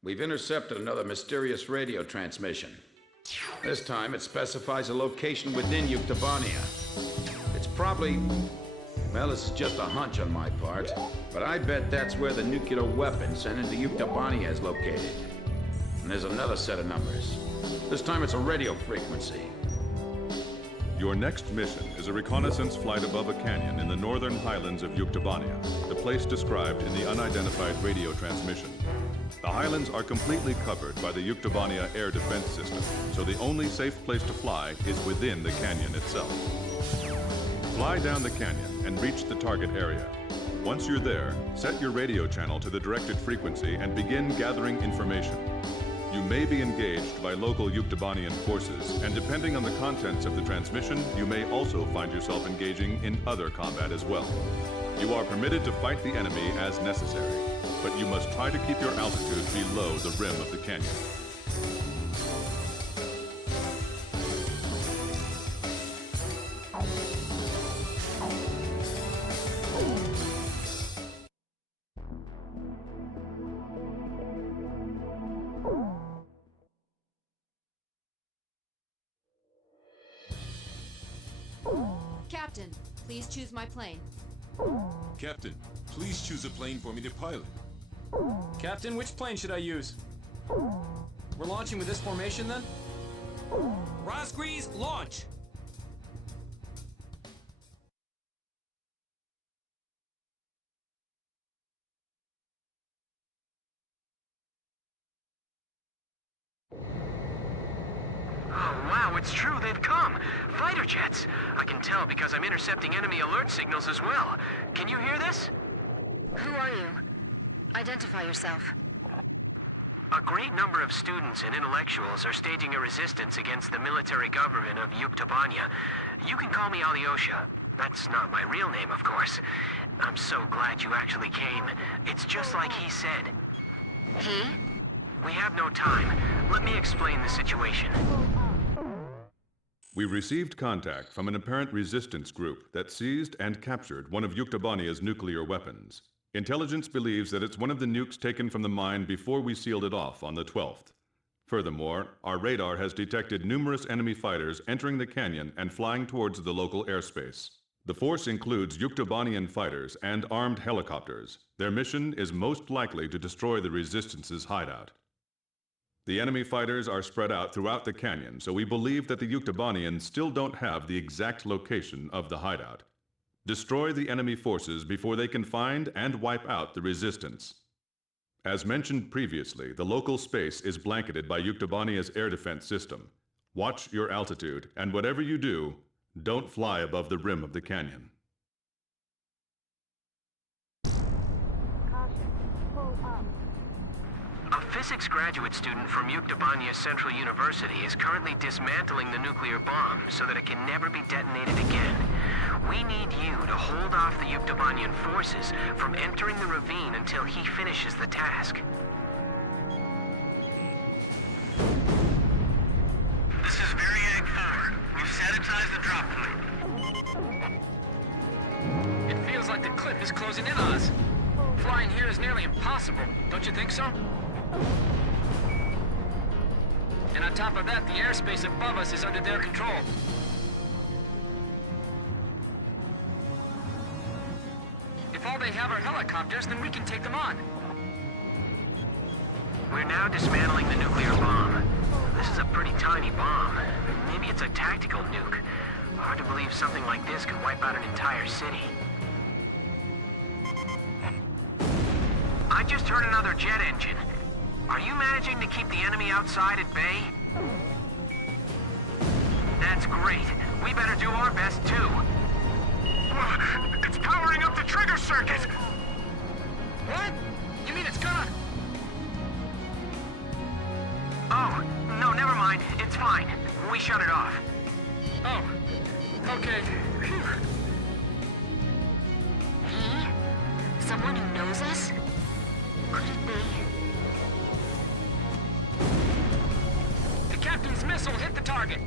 We've intercepted another mysterious radio transmission. This time it specifies a location within Yuktobania. It's probably... well, this is just a hunch on my part, but I bet that's where the nuclear weapon sent into Yuktobania is located. And there's another set of numbers. This time it's a radio frequency. Your next mission is a reconnaissance flight above a canyon in the northern highlands of Yuktobania, the place described in the unidentified radio transmission. The highlands are completely covered by the Yuktobania air defense system, so the only safe place to fly is within the canyon itself. Fly down the canyon and reach the target area. Once you're there, set your radio channel to the directed frequency and begin gathering information. You may be engaged by local Yuktobanian forces, and depending on the contents of the transmission, you may also find yourself engaging in other combat as well. You are permitted to fight the enemy as necessary, but you must try to keep your altitude below the rim of the canyon. Captain, please choose my plane. Captain, please choose a plane for me to pilot. Captain, which plane should I use? We're launching with this formation then? Razgriz, launch! Oh, wow, it's true, they've come! Fighter jets! I can tell because I'm intercepting enemy alert signals as well. Can you hear this? Who are you? Identify yourself. A great number of students and intellectuals are staging a resistance against the military government of Yuktobania. You can call me Alyosha. That's not my real name, of course. I'm so glad you actually came. It's just like he said. He? We have no time. Let me explain the situation. We received contact from an apparent resistance group that seized and captured one of Yuktobania's nuclear weapons. Intelligence believes that it's one of the nukes taken from the mine before we sealed it off on the 12th. Furthermore, our radar has detected numerous enemy fighters entering the canyon and flying towards the local airspace. The force includes Yuktobanian fighters and armed helicopters. Their mission is most likely to destroy the Resistance's hideout. The enemy fighters are spread out throughout the canyon, so we believe that the Yuktobanians still don't have the exact location of the hideout. Destroy the enemy forces before they can find and wipe out the Resistance. As mentioned previously, the local space is blanketed by Yuktobania's air defense system. Watch your altitude, and whatever you do, don't fly above the rim of the canyon. A physics graduate student from Yuktobania Central University is currently dismantling the nuclear bomb so that it can never be detonated again. We need you to hold off the Yuktobanian forces from entering the ravine until he finishes the task. This is Variag 4. We've sanitized the drop point. It feels like the cliff is closing in on us. Flying here is nearly impossible, don't you think so? And on top of that, the airspace above us is under their control. If all they have are helicopters, then we can take them on. We're now dismantling the nuclear bomb. This is a pretty tiny bomb. Maybe it's a tactical nuke. Hard to believe something like this could wipe out an entire city. I just heard another jet engine. Are you managing to keep the enemy outside at bay? That's great. We better do our best too. It's powering up the trigger circuit! What? You mean it's gonna... Oh, no, never mind. It's fine. We shut it off. Oh, okay. Phew. He? Someone who knows us? Could it be? The captain's missile hit the target.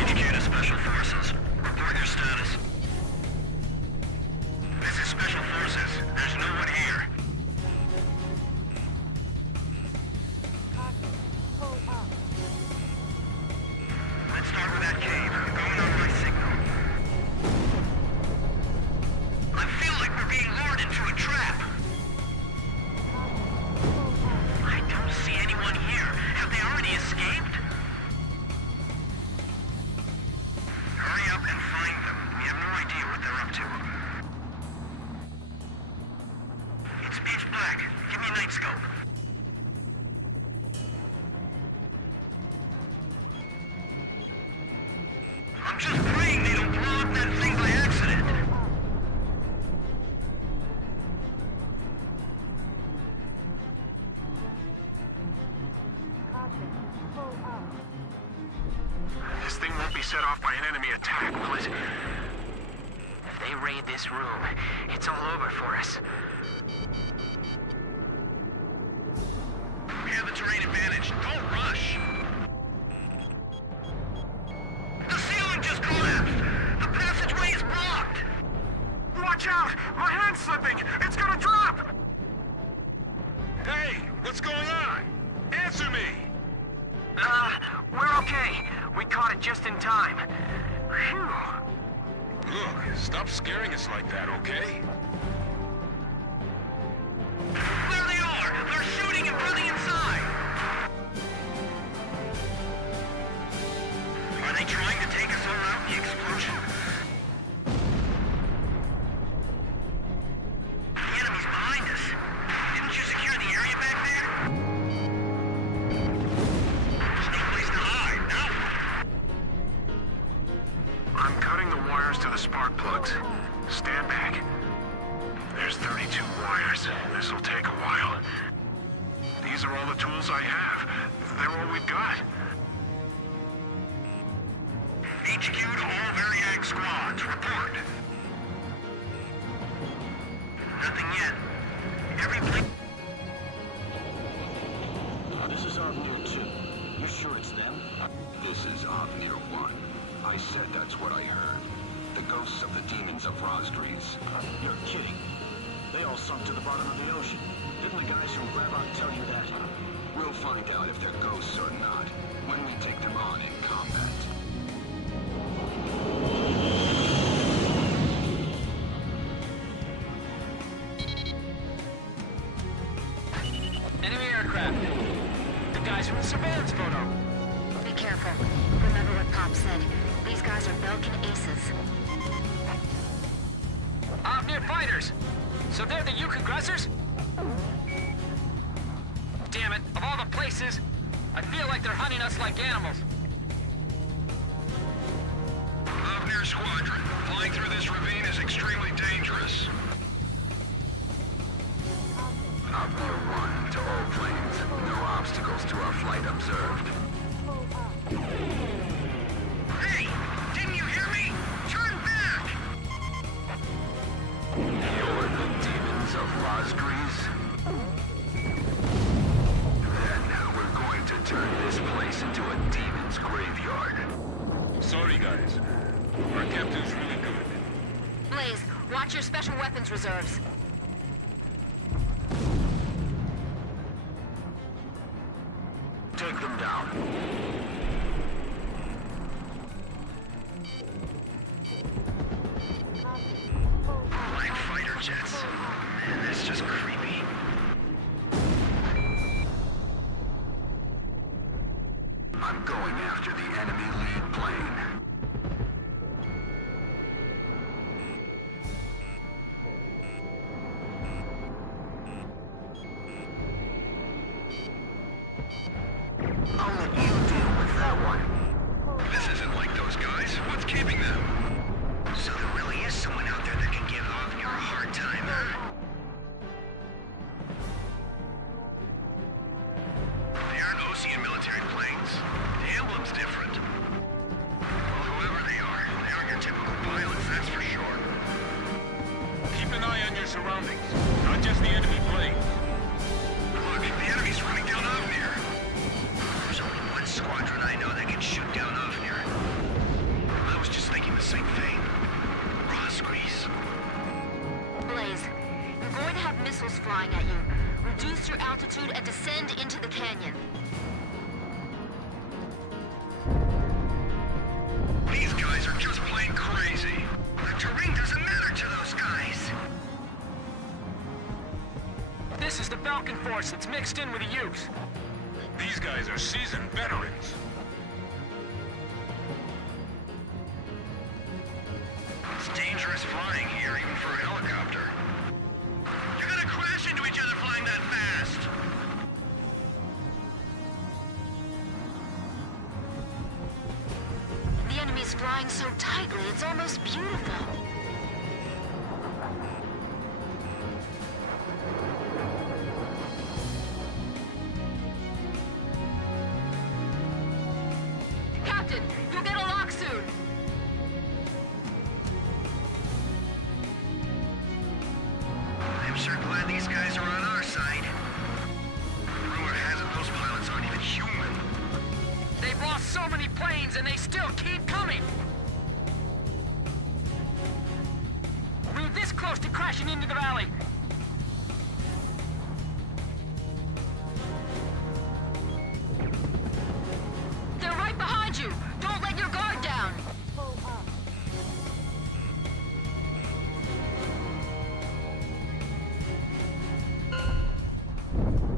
Indicator Special Forces. Report your status. This is Special Forces. There's I'm just praying they don't blow up that thing by accident. This thing won't be set off by an enemy attack, will it? If they raid this room, it's all over for us. We have the terrain advantage. Don't rush. The ceiling just collapsed. The passageway is blocked. Watch out! My hand's slipping! It's gonna drop! Hey, what's going on? Answer me! We're okay. We caught it just in time. Phew. Look, stop scaring us like that, okay? There they are! They're shooting and running inside! Are they trying to take us all out in the explosion? The enemy's behind us. Didn't you secure the area back there? There's no place to hide. Now I'm cutting the wires to the spark plugs. Stand back. There's 32 wires. This'll take a while. These are all the tools I have. They're all we've got. HQ to all Variag squads. Report. Nothing yet. Every place... This is Avnir 2. You sure it's them? This is Avnir 1. I said that's what I heard. The ghosts of the demons of Razgriz. You're kidding. They all sunk to the bottom of the ocean. Didn't the guys from Grabon tell you that? We'll find out if they're ghosts or not when we take them on in combat. Enemy aircraft. The guys from the surveillance photo. Be careful. Remember what Pop said. These guys are Belkin aces. Avnir fighters. So they're the Yuk aggressors? Damn it, of all the places, I feel like they're hunting us like animals. Avnir Squadron. Flying through this ravine is extremely dangerous. Avnir 1 to all planes. No obstacles to our flight observed. Hey! Didn't you hear me? Turn back! You're the demons of Razgriz? Then we're going to turn this place into a demon's graveyard. Sorry, guys. Our captain's really good. Blaze, watch your special weapons reserves. Take them down. Black fighter jets. Man, that's just creepy. I'm going after the enemy lead plane. I'll let you deal with that one. This isn't like those guys. What's keeping them? So there really is someone out there that can give Avnir a hard time, huh? They aren't Osean military planes. The emblem's different. Well, whoever they aren't your typical pilots, that's for sure. Keep an eye on your surroundings, not just the enemy planes. Look, the enemy's running down Avnir. There's only one squadron I know that can shoot down Avnir. I was just thinking the same thing. Razgriz. Blaze, you're going to have missiles flying at you. Reduce your altitude and descend into the canyon. These guys are just plain crazy. The terrain doesn't matter to those guys. This is the Falcon force that's mixed in with the Yuks. These guys are seasoned veterans. It's dangerous flying here, even for a helicopter. You're gonna crash into each other flying that fast. The enemy's is flying so tightly, it's almost beautiful. Captain, you'll get a lock soon. I'm sure glad these guys are on our side. Rumor has it those pilots aren't even human. They've lost so many planes and they still keep coming! We're this close to crashing into the valley! They're right behind you! Don't let your guard down!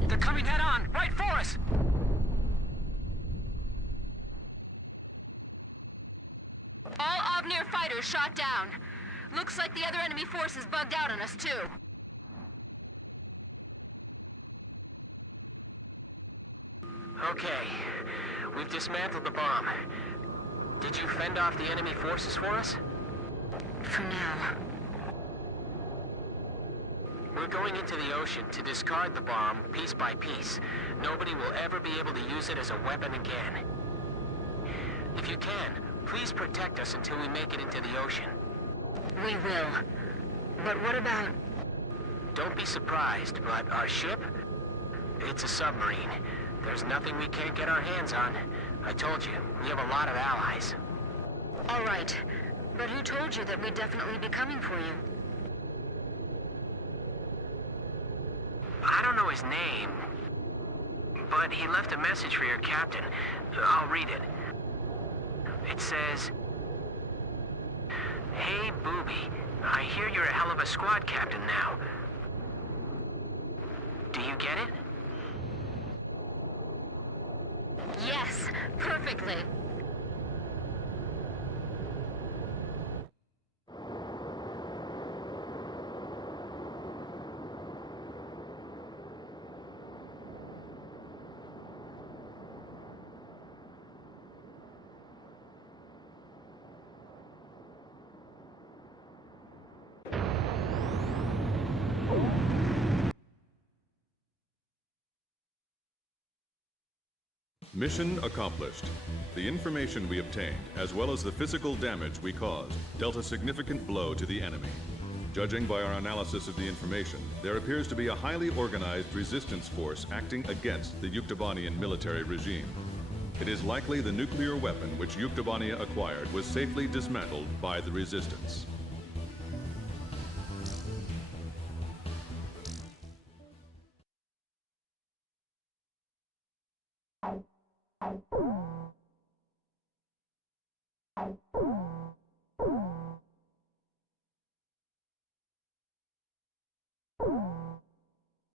They're coming head on, right for us! All Obnir fighters shot down. Looks like the other enemy force is bugged out on us too. Okay, we've dismantled the bomb. Did you fend off the enemy forces for us? For now. We're going into the ocean to discard the bomb piece by piece. Nobody will ever be able to use it as a weapon again. If you can, please protect us until we make it into the ocean. We will. But what about... Don't be surprised, but our ship? It's a submarine. There's nothing we can't get our hands on. I told you, we have a lot of allies. All right. But who told you that we'd definitely be coming for you? I don't know his name, but he left a message for your captain. I'll read it. It says, "Hey, Booby, I hear you're a hell of a squad captain now. Do you get it?" Yes, perfectly. Mission accomplished. The information we obtained, as well as the physical damage we caused, dealt a significant blow to the enemy. Judging by our analysis of the information, there appears to be a highly organized resistance force acting against the Yuktobanian military regime. It is likely the nuclear weapon which Yuktobania acquired was safely dismantled by the resistance.